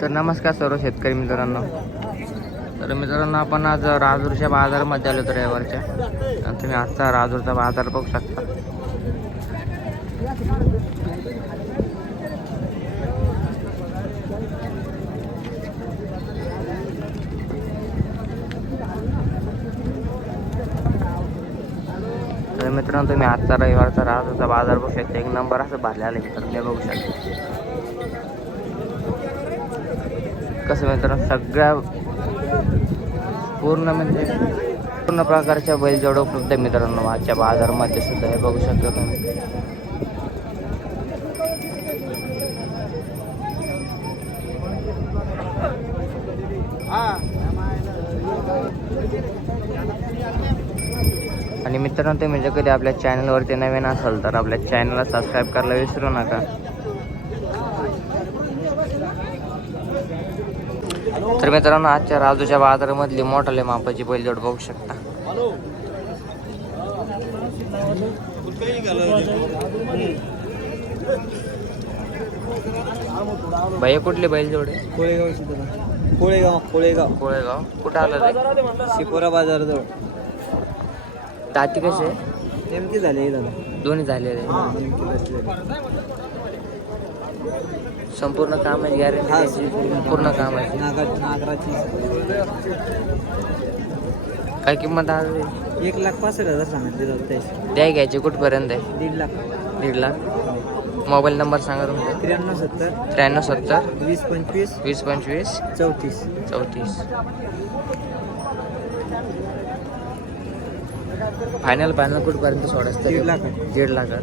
तर नमस्कार सर्व शेतकरी मित्रांनो. तर मित्रांनो आपण आज राजूरच्या बाजारामध्ये आलो तर रविवारच्या आणि तुम्ही आजचा राजूरचा बाजार बघू शकता. तर मित्रांनो तुम्ही आजचा रविवारचा राजूरचा बाजार बघू शकता. एक नंबर असं भरलेला आहे मित्रांनो बघू शकता. कसं मित्रांनो सगळ्या पूर्ण म्हणजे पूर्ण प्रकारच्या बैलजोड उपलब्ध आहे मित्रांनो. आजच्या बाजारमध्ये सुद्धा हे बघू शकता तुम्ही. आणि मित्रांनो तुम्ही जर कधी आपल्या चॅनलवरती नवीन असाल तर आपल्या चॅनलला सबस्क्राईब करायला विसरू नका. तर मित्रांनो आजच्या राजूच्या बाजारामधली मोठाले मापाची बैलजोड बघू शकता. भैया कुठले बैलजोड आहे? कोळेगाव कोळेगाव कोळेगाव. कोळेगाव. कुठं आलं शिपोरा बाजारजवळ. दाती कसे? नेमकी झाली दादा. दोन्ही बसले संपूर्ण कामाची हा, गॅरंटी संपूर्ण पूर्ण नागर नागराची. काय किंमत आज? एक लाख पासष्ट हजार सांगितले द्याय घ्यायची कुठपर्यंत आहे? दीड लाख. दीड लाख. मोबाईल नंबर सांगा तुमचा. त्र्याण्णव सत्तर. त्र्याण्णव सत्तर. वीस पंचवीस. वीस पंचवीस. चौतीस. चौतीस. फायनल फायनल कुठपर्यंत सोडायचं दीड? लाख दीड लाखात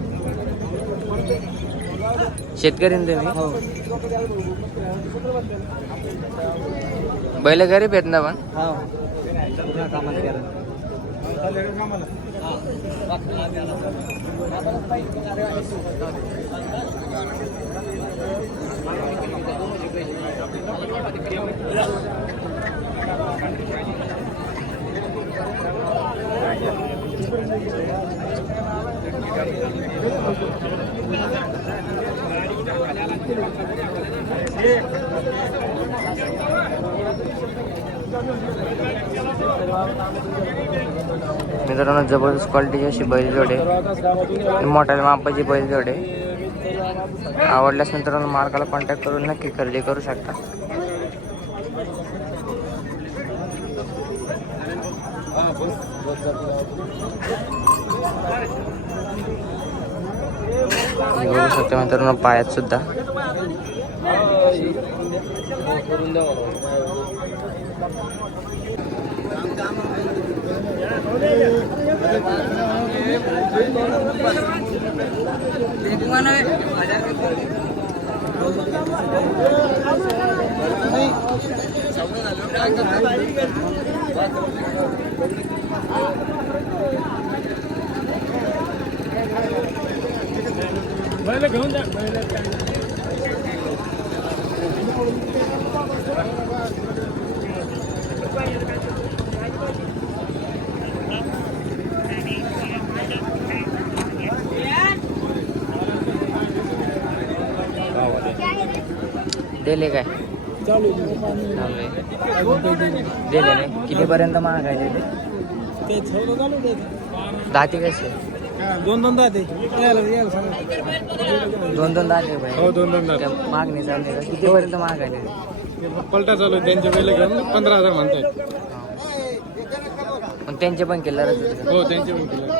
शेतकरी ना तुम्ही हो बैल गरीब आहेत ना पण? हो. कामाला मित्रांनो जबरदस्त क्वालिटीची अशी बैलजोड आहे मोठ्या मापाची बैलजोड आहे आवडल्यास मित्रांनो मार्गाला कॉन्टॅक्ट करून नक्की खरेदी करू शकता. हे बघू शकता मित्रांनो पायात सुद्धा. दिले काय? चालू. दिले नाही. कितीपर्यंत महागायले ते दाती कसे? दोन दोन दाते दोन दोन दाते हो दोन दोन त्या मागणी चालू आहे. का? कितीपर्यंत महागायले पलटा चालू आहे. त्यांच्या वेळेला घेऊन पंधरा हजार म्हणतायत. पण त्यांचे पण केलं हो त्यांचे पण केलं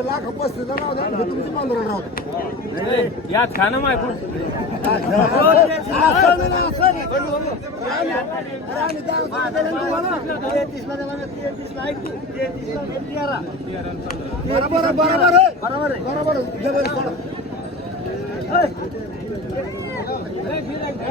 लाख पस्तीस राहू तुमची पंधरा राहू यात खाणं माय बरोबर बरोबर बरोबर बरोबर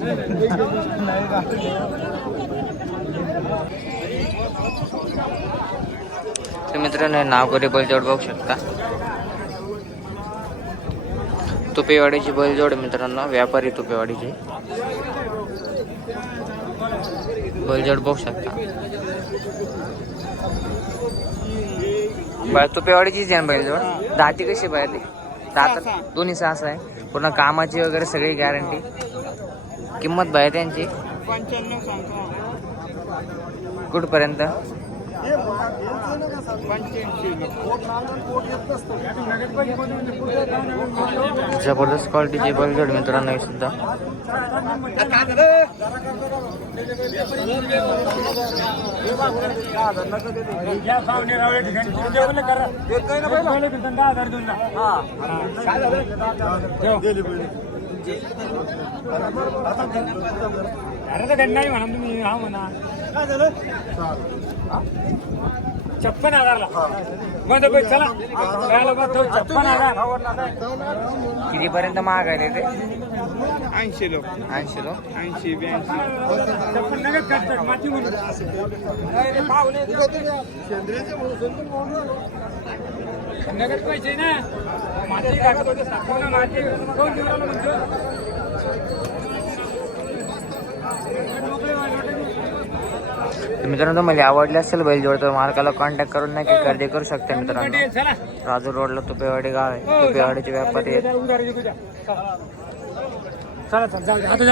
तर मित्रांनो हे नावकरी बैलजोड बघू शकता? तुपेवाडीची बैलजोड मित्रांनो व्यापारी तुपेवाडीची. बैलजोड बघू शकता. बाय तुपेवाडीचीच आहे बैलजोड दाती कशी बाहेर दात दोन्ही सहा आहे. पूर्ण कामाची वगैरे सगळी गॅरंटी किंमत बाहेर त्यांची? कुठपर्यंत? जबरदस्त क्वालिटीची बैलजोड मित्रांनो ही सुद्धा नाही म्हणा तुम्ही हा म्हणा. छप्पन हजारला. मग तो चला. यायला बघ तो छप्पन हजार. कितीपर्यंत महागायले ते? ऐंशी लोक. ऐंशी लोक? ऐंशी ब्याऐंशी. छप्पन नगद माती म्हणून. नगद पैसे ना. माती काढत होते कोण देऊ राहिलं म्हणतो. तर मित्रांनो तुम्हाला आवडले असेल बैलजोड तर मालकाला कॉन्टॅक्ट करून नक्की खरेदी करू शकता मित्रांनो. राजूर रोडला तुपेवाडी गाव आहे. तुपेवाडीचे व्यापारी आहेत. चला चला.